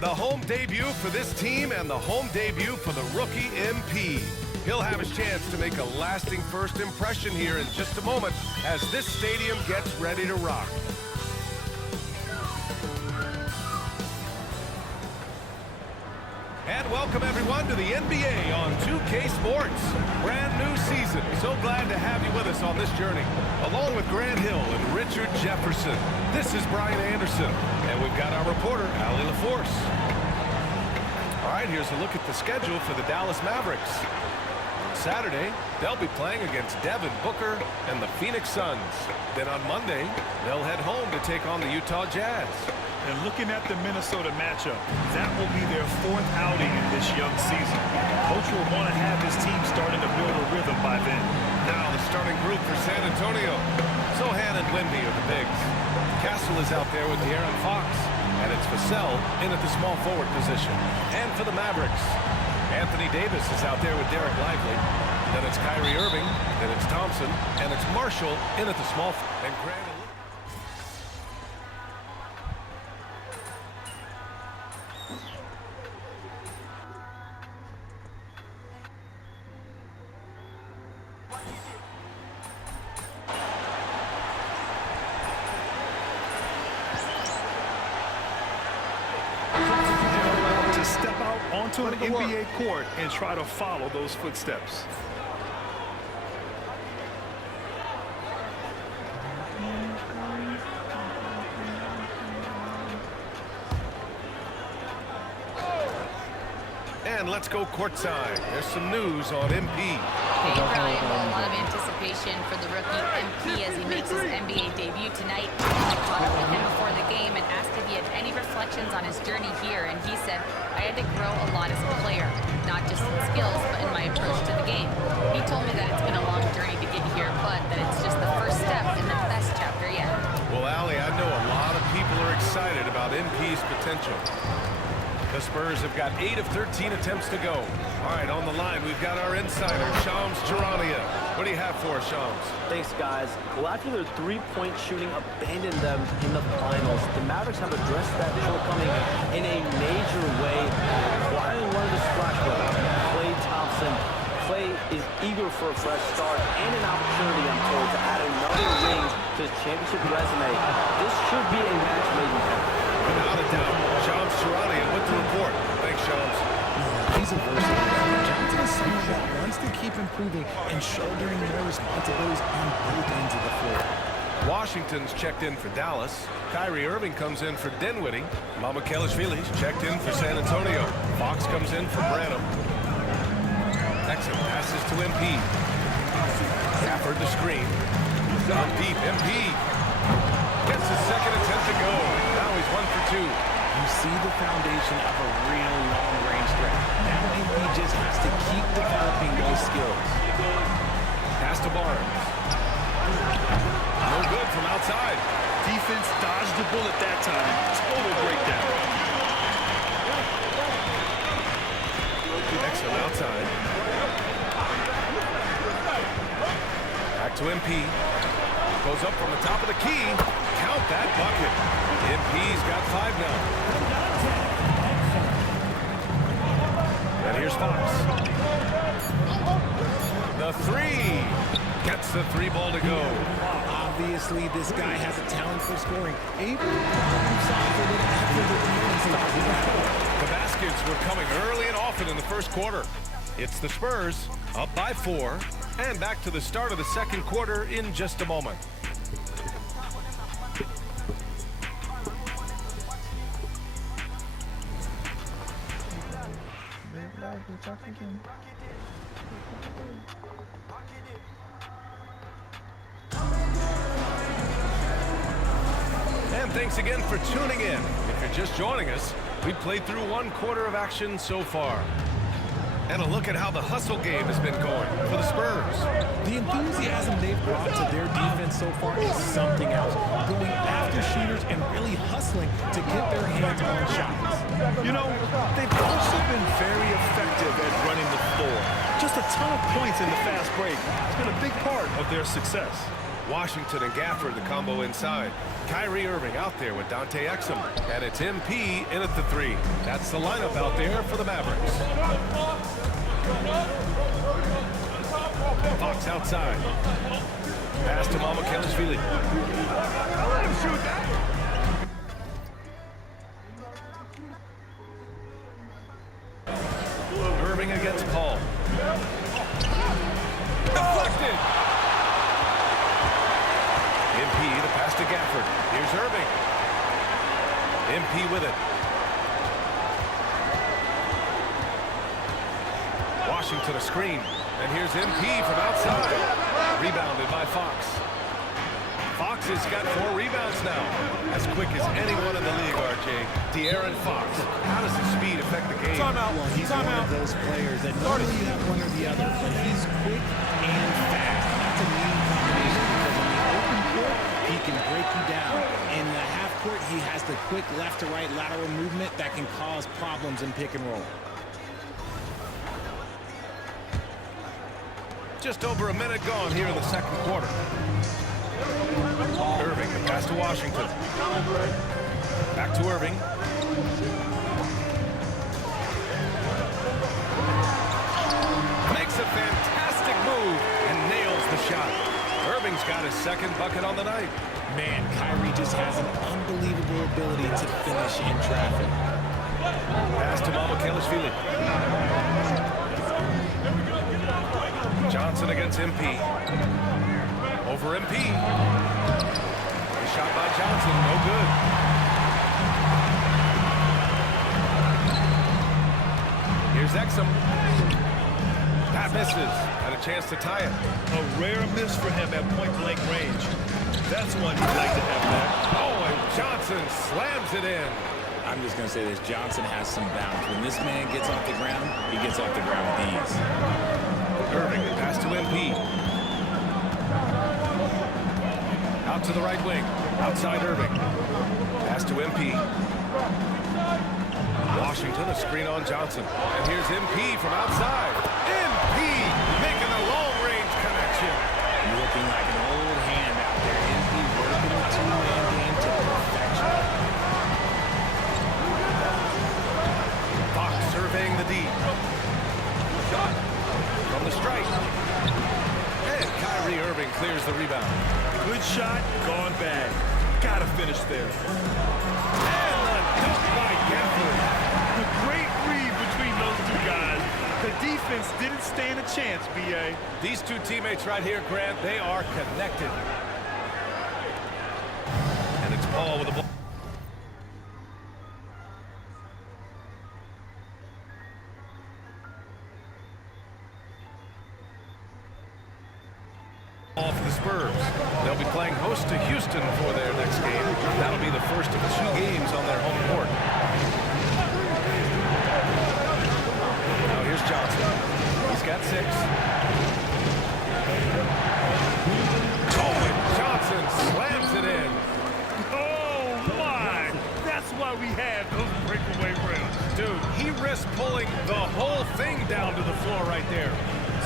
The home debut for this team and the home debut for the rookie MP. He'll have his chance to make a lasting first impression here in just a moment as this stadium gets ready to rock. And welcome everyone to the NBA on 2K Sports. Brand new season. So glad to have you with us on this journey. Along with Grant Hill and Richard Jefferson, this is Brian Anderson. And we've got our reporter, Allie LaForce. All right, here's a look at the schedule for the Dallas Mavericks. Saturday, they'll be playing against Devin Booker and the Phoenix Suns. Then on Monday, they'll head home to take on the Utah Jazz. And looking at the Minnesota matchup, that will be their fourth outing in this young season. Coach will want to have his team starting to build a rhythm by then. Now the starting group for San Antonio. Sohan and Wemby are the bigs. Castle is out there with De'Aaron Fox. And it's Vassell in at the small forward position. And for the Mavericks, Anthony Davis is out there with Derek Lively. Then it's Kyrie Irving. Then it's Thompson. And it's Marshall in at the small and Grant. Onto an NBA court and try to follow those footsteps. And let's go courtside. There's some news on MP. Hey, Brian, well, a lot of anticipation for the rookie MP as he makes his NBA debut tonight. I caught up with him before the game and asked if he had any reflections on his journey here, and he said, I had to grow a lot as a player, not just in skills, but in my approach to the game. He told me that it's been a long journey to get here, but that it's just the first step in the best chapter yet. Well, Allie, I know a lot of people are excited about MP's potential. The Spurs have got 8 of 13 attempts to go. All right, on the line, we've got our insider, Shams Charania. What do you have for us, Shams? Thanks, guys. Well, after their three-point shooting abandoned them in the finals, the Mavericks have addressed that shortcoming in a major way, acquiring one of the splash brothers, Klay Thompson. Klay is eager for a fresh start and an opportunity, I'm told, to add another ring to his championship resume. This should be a match made in heaven. Without a doubt. Shams Charania with the report. Thanks, Shams. He's a versatile player. Johnson is someone that wants to keep improving and shouldering more responsibilities on both ends of the floor. Washington's checked in for Dallas. Kyrie Irving comes in for Dinwiddie. Mamukelashvili's checked in for San Antonio. Fox comes in for Branham. Exum passes to MP. Stafford the screen. Down deep, MP. Gets his second attempt to go. Now he's 1 for 2. You see the foundation of a real long-range threat. Now MP just has to keep developing those skills. Pass to Barnes. No good from outside. Defense dodged the bullet that time. Total breakdown. Exum outside. Back to MP. Goes up from the top of the key. Count that bucket. MP's got 5 now. And here's Fox. The three. Gets the 3-ball to go. Obviously, this guy has a talent for scoring. Able to problem solve for it after the defense stops his first quarter. It's the Spurs up by 4, and back to the start of the second quarter in just a moment. And thanks again for tuning in. If you're just joining us, we played through one quarter of action so far. And a look at how the hustle game has been going for the Spurs. The enthusiasm they've brought to their defense so far is something else. Going after shooters and really hustling to get their hands on shots. You know, they've also been very effective at running the floor. Just a ton of points in the fast break. It's been a big part of their success. Washington and Gafford, the combo inside. Kyrie Irving out there with Dante Exum. And it's MP in at the 3. That's the lineup out there for the Mavericks. Fox outside. Pass to Kelishvili. Let him shoot that. Irving against Paul. Deflected. MP, the pass to Gafford. Here's Irving. MP with it. Washington a screen. And here's MP from outside. Rebounded by Fox. Fox has got 4 rebounds now. As quick as anyone in the league, RJ. De'Aaron Fox. How does his speed affect the game? Well, he's one of those players that normally you have one or the other, but he's quick and fast. That's a mean combination because in the open court, he can break you down. In the half court, he has the quick left to right lateral movement that can cause problems in pick and roll. Just over a minute gone here in the second quarter. Irving, the pass to Washington. Back to Irving. Makes a fantastic move and nails the shot. Irving's got his second bucket on the night. Man, Kyrie just has an unbelievable ability to finish in traffic. Pass to Kelishvili. Johnson against MP. Over MP. The shot by Johnson, no good. Here's Exum. That misses. Had a chance to tie it. A rare miss for him at point-blank range. That's one you'd like to have back. Oh, and Johnson slams it in. I'm just going to say this. Johnson has some bounce. When this man gets off the ground, he gets off the ground with ease. Irving, pass to MP. Out to the right wing. Outside Irving. Pass to MP. Washington, a screen on Johnson. And here's MP from outside. MP making a long-range connection. Looking like an old hand out there. MP working the two-man game to perfection. Fox surveying the deep. Shot from the strike. And Kyrie Irving clears the rebound. Good shot, gone bad. Gotta finish there. And the dunk by Gafford. A great read between those two guys. The defense didn't stand a chance, B.A. These two teammates right here, Grant, they are connected. And it's Paul with the ball. Off the Spurs. They'll be playing host to Houston for their next game. That'll be the first of 2 games on their home court. Now here's Johnson. He's got 6. Oh, and Johnson slams it in. Oh, my! That's why we have those breakaway rims. Dude, he risked pulling the whole thing down to the floor right there.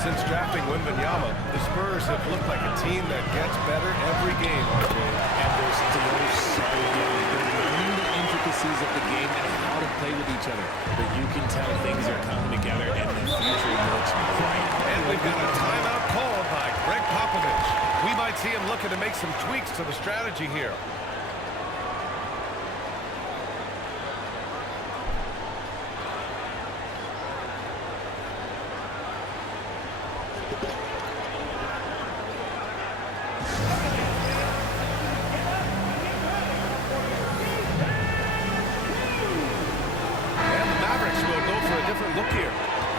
Since drafting Wembanyama, the Spurs have looked like a team that gets better every game, RJ. And they're still so young. They're learning the intricacies of the game and how to play with each other. But you can tell things are coming together and the future looks bright. And we've got a timeout called by Greg Popovich. We might see him looking to make some tweaks to the strategy here.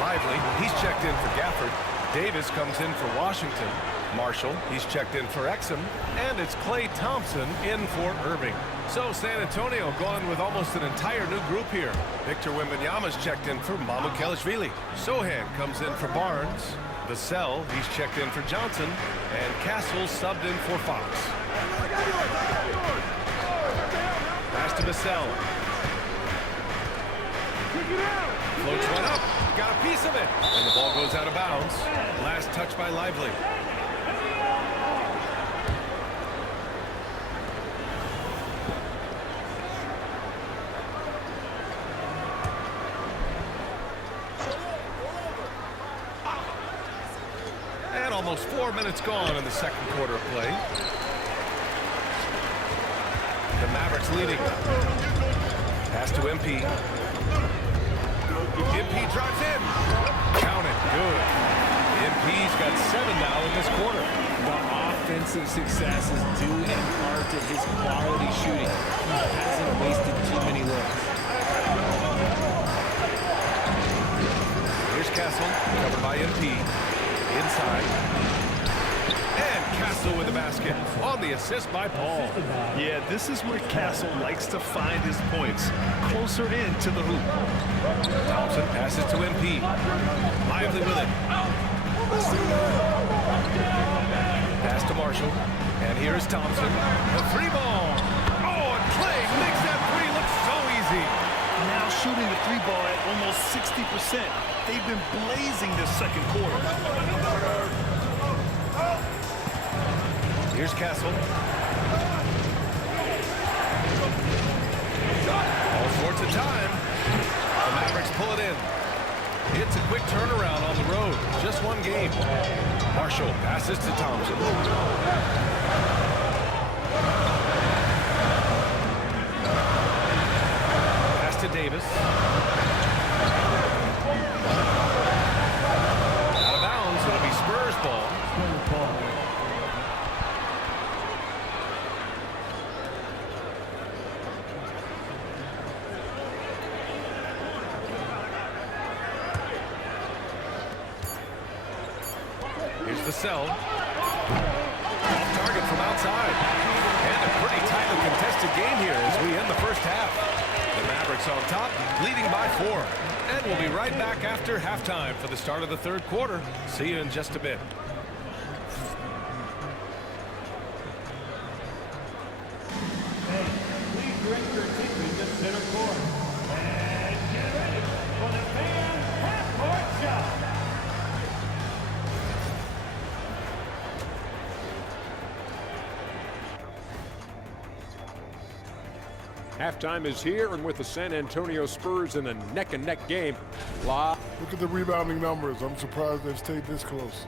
Lively, he's checked in for Gafford. Davis comes in for Washington. Marshall, he's checked in for Exum. And it's Klay Thompson in for Irving. So San Antonio going with almost an entire new group here. Victor Wembanyama's checked in for Mamukelashvili. Sohan comes in for Barnes. Vassell, he's checked in for Johnson. And Castle subbed in for Fox. Pass to Vassell. Floats one up. Got a piece of it. And the ball goes out of bounds. Last touch by Lively. And almost 4 minutes gone in the second quarter of play. The Mavericks leading. Pass to MP. MP drives in. Count it. Good. MP's got 7 now in this quarter. The offensive success is due in part to his quality shooting. He hasn't wasted too many looks. Here's Castle, covered by MP. Inside. And Castle with the basket on the assist by Paul. Yeah, this is where Castle likes to find his points. Closer in to the hoop. Thompson passes to MP. Lively with it. Pass to Marshall. And here's Thompson. The three ball. Oh, and Klay makes that three look so easy. Now shooting the three ball at almost 60%. They've been blazing this second quarter. Here's Castle. All sorts of time. The Mavericks pull it in. It's a quick turnaround on the road. Just one game. Marshall passes to Thompson. Pass to Davis. Out of bounds. It'll be Spurs ball. Here's Vassell. Off target from outside. And a pretty tightly contested game here as we end the first half. The Mavericks on top, leading by 4. And we'll be right back after halftime for the start of the third quarter. See you in just a bit. Please direct your attention to center court. And get ready for the fan half-court shot. Halftime is here, and with the San Antonio Spurs in a neck-and-neck game. Look at the rebounding numbers. I'm surprised they've stayed this close.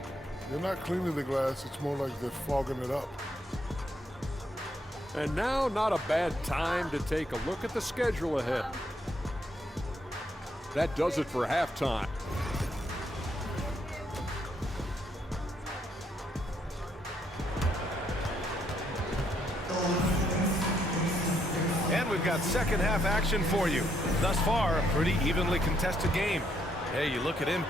They're not cleaning the glass. It's more like they're fogging it up. And now, not a bad time to take a look at the schedule ahead. That does it for halftime. And we've got second half action for you. Thus far, a pretty evenly contested game. Hey, you look at him.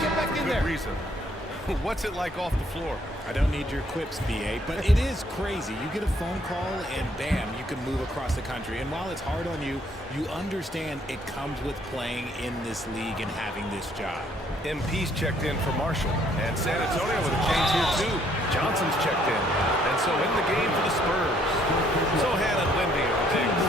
Get back in Good there. reason. What's it like off the floor? I don't need your quips, BA, but it is crazy. You get a phone call and bam, you can move across the country. And while it's hard on you, you understand it comes with playing in this league and having this job. MP's checked in for Marshall. And San Antonio with a change here too. Johnson's checked in. And so in the game for the Spurs. Sohan and Wemby are the bigs.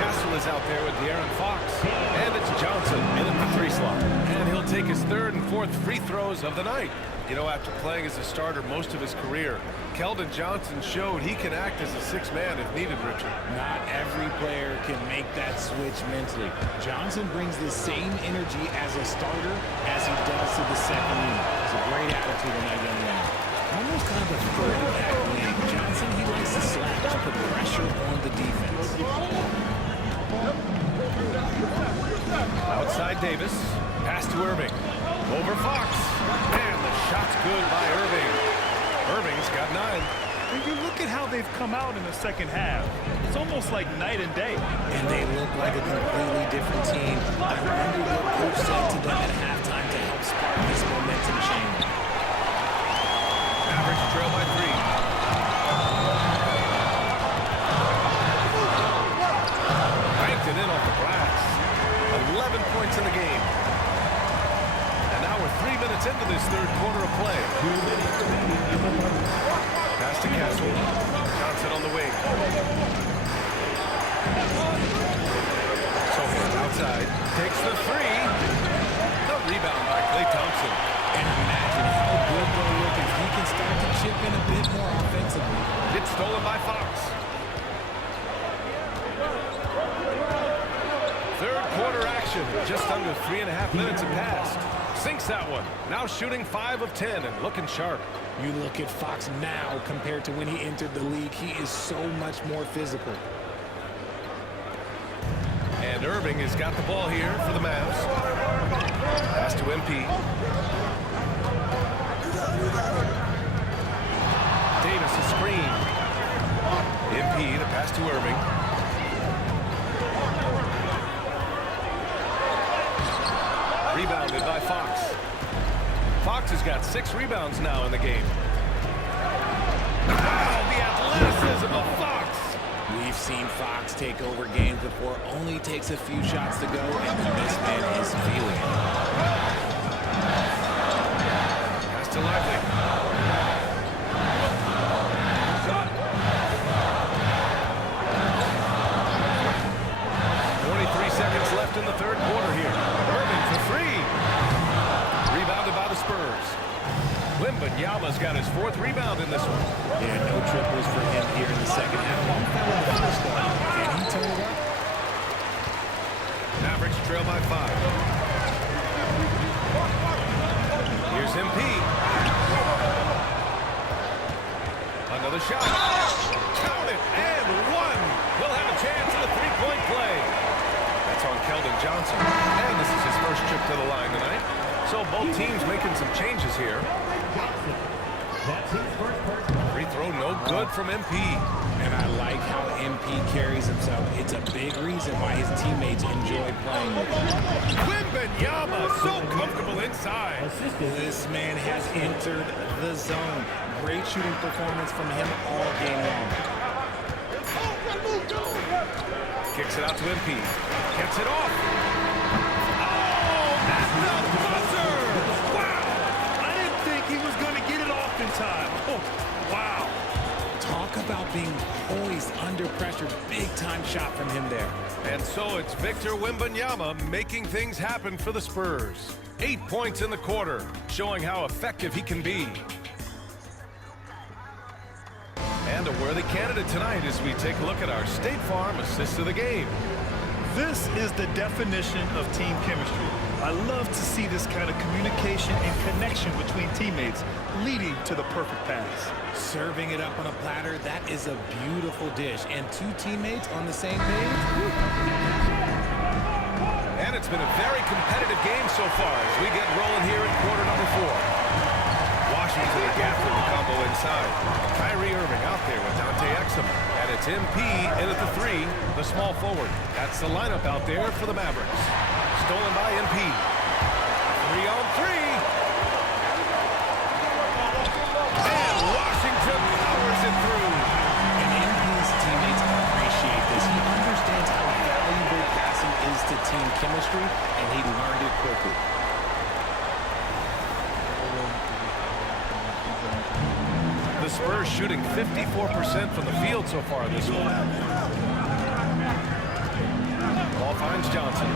Castle is out there with De'Aaron Fox. And it's Johnson in at the 3 slot. And he'll take his 3rd and 4th free throws of the night. You know, after playing as a starter most of his career, Keldon Johnson showed he can act as a 6th man if needed, Richard. Not every player can make that switch mentally. Johnson brings the same energy as a starter as he does to the second unit. It's a great attitude on that young man. Almost kind of a third of that wing. Johnson, he likes to slash, put pressure on the defense. Outside Davis. Pass to Irving. Over Fox. And the shot's good by Irving. Irving's got 9. When you look at how they've come out in the second half, it's almost like night and day. And they look like a completely different team. I wonder what coach said to them at halftime to help spark this momentum change. Mavericks trail by 3. Banked it in off the glass. 11 points in the game. And now we're 3 minutes into this third quarter of play. Pass to Castle. Johnson on the wing. Sophie outside. Takes the 3. The rebound by Klay Thompson. And imagine how good they'll look if he can start to chip in a bit more offensively. It's stolen by Fox. Third quarter action. Just under 3.5 minutes have passed. Sinks that one. Now shooting 5 of 10 and looking sharp. You look at Fox now compared to when he entered the league. He is so much more physical. And Irving has got the ball here for the Mavs. Pass to MP. Davis a screen. MP the pass to Irving. Rebounded by Fox. Fox has got 6 rebounds now in the game. Wow, the athleticism of Fox. We've seen Fox take over games before. Only takes a few shots to go, and this man is feeling it. Pass to Lively. 23 seconds left in the third quarter here. Irving for 3. Rebounded by the Spurs. Wembanyama's got his 4th rebound in this one. Yeah, no triples for him here in the second half. One foul in the first though. Can he turn it up? Mavericks trail by 5. Here's MP. Another shot. Count it and 1. We'll have a chance at a 3-point play. That's on Keldon Johnson. And this is his first trip to the line tonight. So both teams making some changes here. Free throw no good from MP. And I like how MP carries himself. It's a big reason why his teammates enjoy playing with him. Wembanyama so comfortable inside. This man has entered the zone. Great shooting performance from him all game long. Kicks it out to MP. Gets it off. Oh, at the buzzer! Wow! I didn't think he was going to get it off in time. Oh, wow. Talk about being poised under pressure. Big time shot from him there. And so it's Victor Wembanyama making things happen for the Spurs. 8 points in the quarter, showing how effective he can be. And a worthy candidate tonight as we take a look at our State Farm assist of the game. This is the definition of team chemistry. I love to see this kind of communication and connection between teammates leading to the perfect pass. Serving it up on a platter, that is a beautiful dish. And 2 teammates on the same page. And it's been a very competitive game so far as we get rolling here in quarter number 4. Washington again for the combo inside. Kyrie Irving out there with Dante Exum. And it's MP in at the 3, the small forward. That's the lineup out there for the Mavericks. Stolen by MP. 3 on 3. And Washington powers it through. And MP's teammates appreciate this. He understands how valuable passing is to team chemistry, and he learned it quickly. The Spurs shooting 54% from the field so far this one. Ball finds Johnson.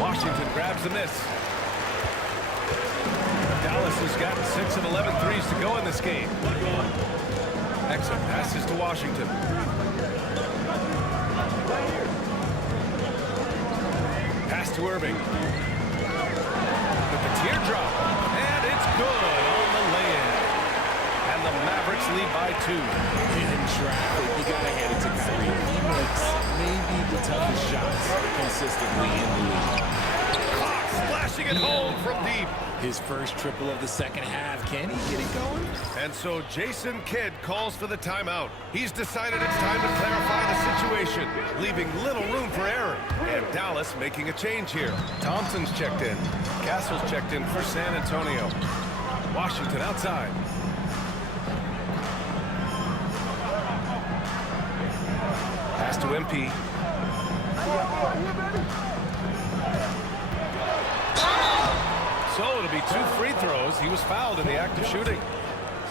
Washington grabs the miss. Dallas has gotten 6 of 11 threes to go in this game. Exum passes to Washington. Pass to Irving. With the teardrop. And it's good on the lay-in. And the Mavericks lead by 2. In traffic, you got to hand it to Kyrie. He makes maybe the toughest shots consistently in the league. Fox flashing it home from deep. His first triple of the second half. Can he get it going? And so Jason Kidd calls for the timeout. He's decided it's time to clarify the situation, leaving little room for error. And Dallas making a change here. Thompson's checked in. Castle's checked in for San Antonio. Washington outside. Pass to MP. So it'll be 2 free throws. He was fouled in the act of shooting.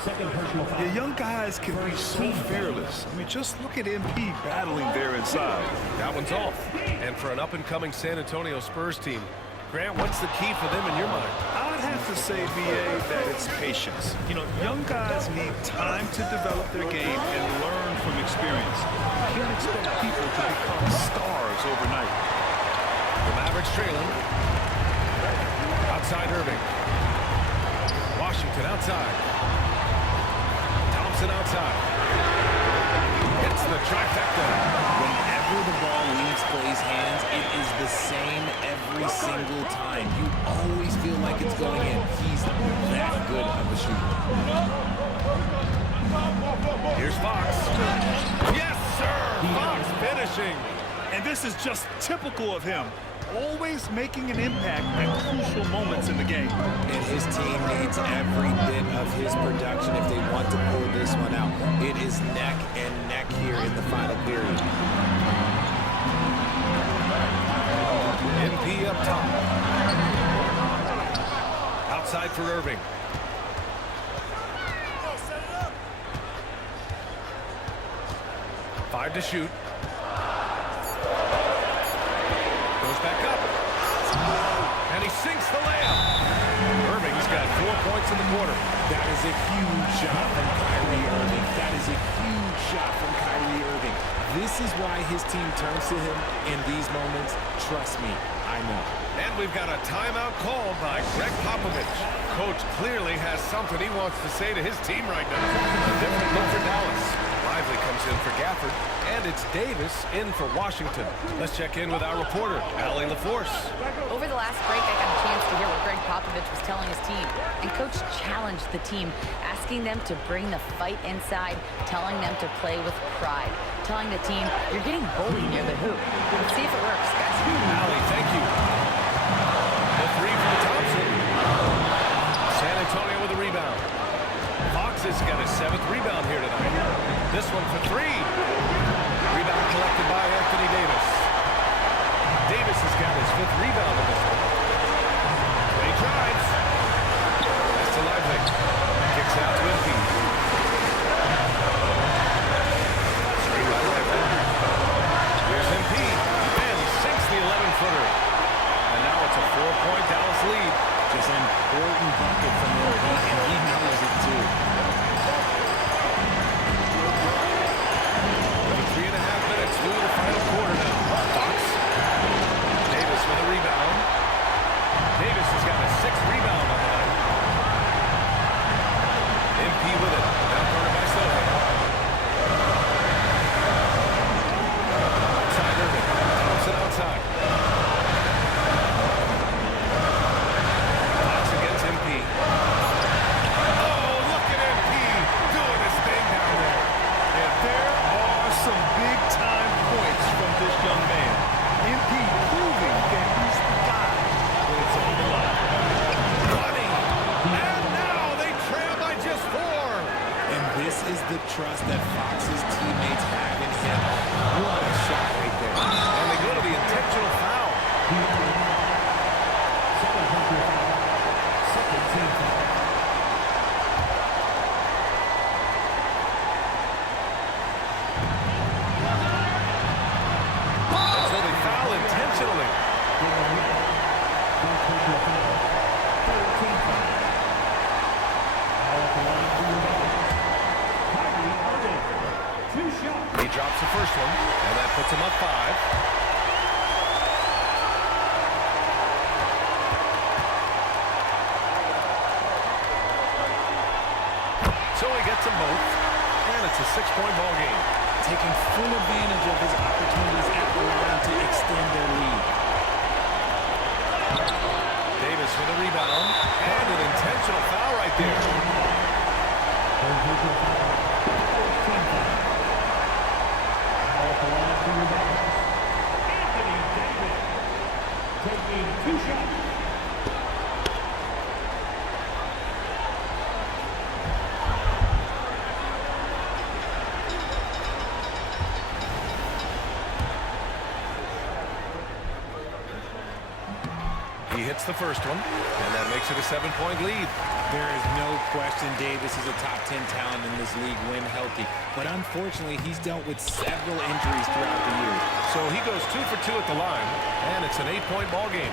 The young guys can be so fearless. I mean, just look at MP battling there inside. That one's off. And for an up-and-coming San Antonio Spurs team, Grant, what's the key for them in your mind? I'd have to say, BA, that it's patience. You know, young guys need time to develop their game and learn from experience. You can't expect people to become stars overnight. The Mavericks trailing. Outside Irving. Washington outside. Thompson outside. Hits the trifecta. Whenever the ball leaves Clay's hands, it is the same every single time. You always feel like it's going in. He's that good of a shooter. Here's Fox. Yes, sir! Fox finishing. And this is just typical of him. Always making an impact at crucial moments in the game. And his team needs every bit of his production if they want to pull this one out. It is neck and neck here in the final period. MP up top. Outside for Irving. Five to shoot. Goes back up. And he sinks the layup. Irving's got 4 points in the quarter. That is a huge shot from Kyrie Irving. That is a huge shot from Kyrie Irving. This is why his team turns to him in these moments. Trust me, I know. And we've got a timeout called by Greg Popovich. Coach clearly has something he wants to say to his team right now. A different look for Dallas. Lively comes in for Gafford, and it's Davis in for Washington. Let's check in with our reporter, Allie LaForce. Over the last break, I got a chance to hear what Greg Popovich was telling his team. And Coach challenged the team, asking them to bring the fight inside, telling them to play with pride, telling the team, you're getting bullied near the hoop. Let's see if it works, guys. Allie, thank you. The three from Thompson. San Antonio with a rebound. Fox has got his 7th rebound here tonight. This one for 3. Rebound collected by Anthony Davis. Davis has got his 5th rebound in this one. He drives. That's to Lively. Kicks out to MP. Straight by Lively. Here's MP. And he sinks the 11-footer. And now it's a 4-point Dallas lead. Just an important bucket from MP, and he knows it too. 3.5 minutes through the final quarter now. Fox. Davis with a rebound. Davis has got a 6th rebound on the night. MP with it. Now corner by Sohan. Outside Irving. Thompson outside. Fox against MP. Oh, look at MP doing his thing down there. And there are some big-time points from this young man. MP proving that he's the guy when it's on the line. Running. And now they trail by just 4. And this is the trust that Fox's teammates have in him. What a shot right there. And they go to the intentional foul. Second team foul. So they foul intentionally. He drops the first one, and that puts him up 5. So he gets them both. It's a 6-point ball game. Taking full advantage of his opportunities at the line to extend their lead. Davis for the rebound. And an intentional foul right there. Anthony Davis taking 2 shots. He hits the first one, and that makes it a 7-point lead. There is no question Davis is a top 10 talent in this league when healthy. But unfortunately, he's dealt with several injuries throughout the years. So he goes 2 for 2 at the line, and it's an 8-point ball game.